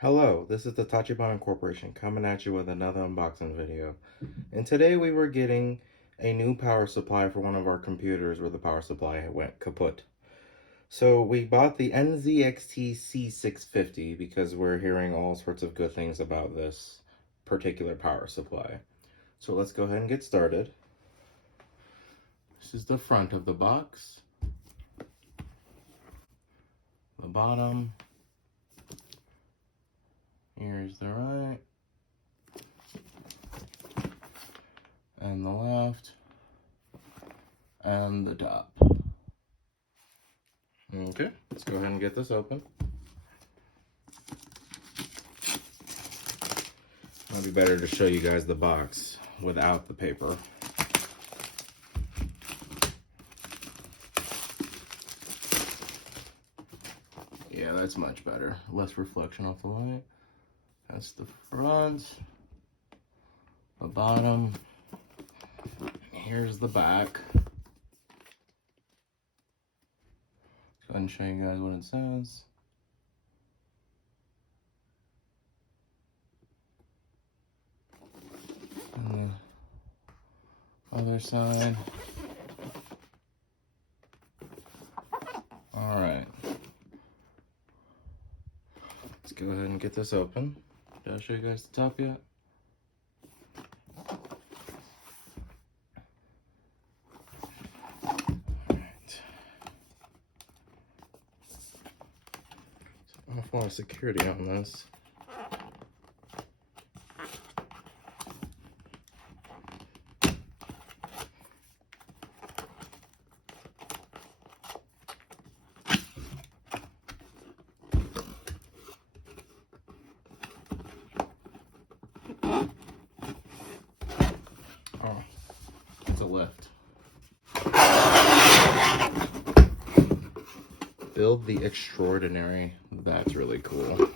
Hello, this is the Tachibana Corporation coming at you with another unboxing video. And today we were getting a new power supply for one of our computers where the power supply went kaput. So we bought the NZXT C650 because we're hearing all sorts of good things about this particular power supply. So let's go ahead and get started. This is the front of the box. The bottom. Here's the right, and the left, and the top. Okay, let's go ahead and get this open. It'll be better to show you guys the box without the paper. Yeah, that's much better. Less reflection off the light. That's the front, the bottom, here's the back. Let's go ahead and show you guys what it says. And the other side. Alright. Let's go ahead and get this open. Did I show you guys the top yet? Alright. So an awful lot of security on this. Oh, it's a lift. Build the extraordinary. That's really cool.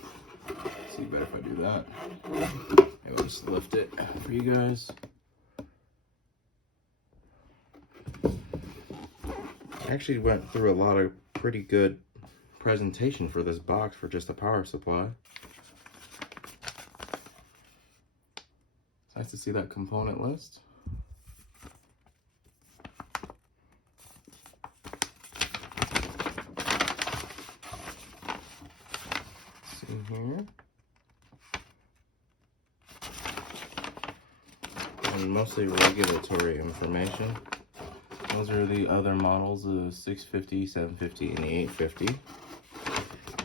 See better if I do that. Maybe I'll just lift it for you guys. I actually went through a lot of pretty good presentation for this box for just a power supply. It's nice to see that component list. See here. And mostly regulatory information. Those are the other models, the 650, 750, and the 850.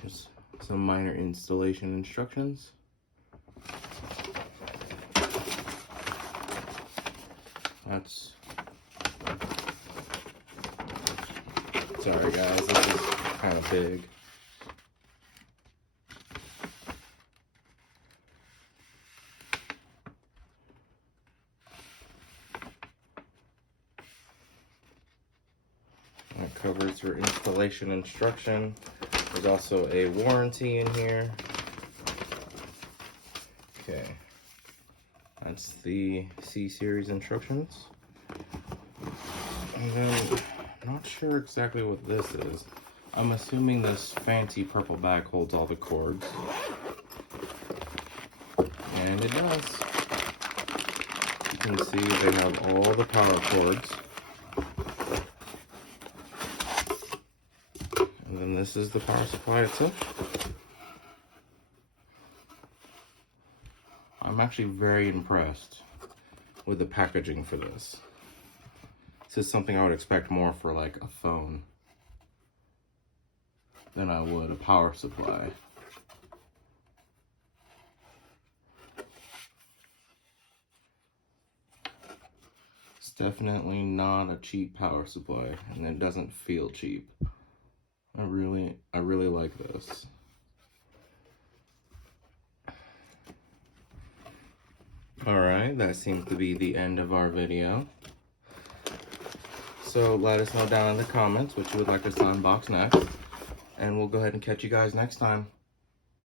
There's some minor installation instructions. That's... Sorry guys, this is kind of big. That covers your installation instruction. There's also a warranty in here. Okay, that's the C series instructions. And then, I'm not sure exactly what this is. I'm assuming this fancy purple bag holds all the cords. And it does. You can see they have all the power cords. And then this is the power supply itself. I'm actually very impressed with the packaging for this. This is something I would expect more for like a phone than I would a power supply. It's definitely not a cheap power supply, and it doesn't feel cheap. I really like this. Alright, that seems to be the end of our video. So let us know down in the comments what you would like us to unbox next. And we'll go ahead and catch you guys next time.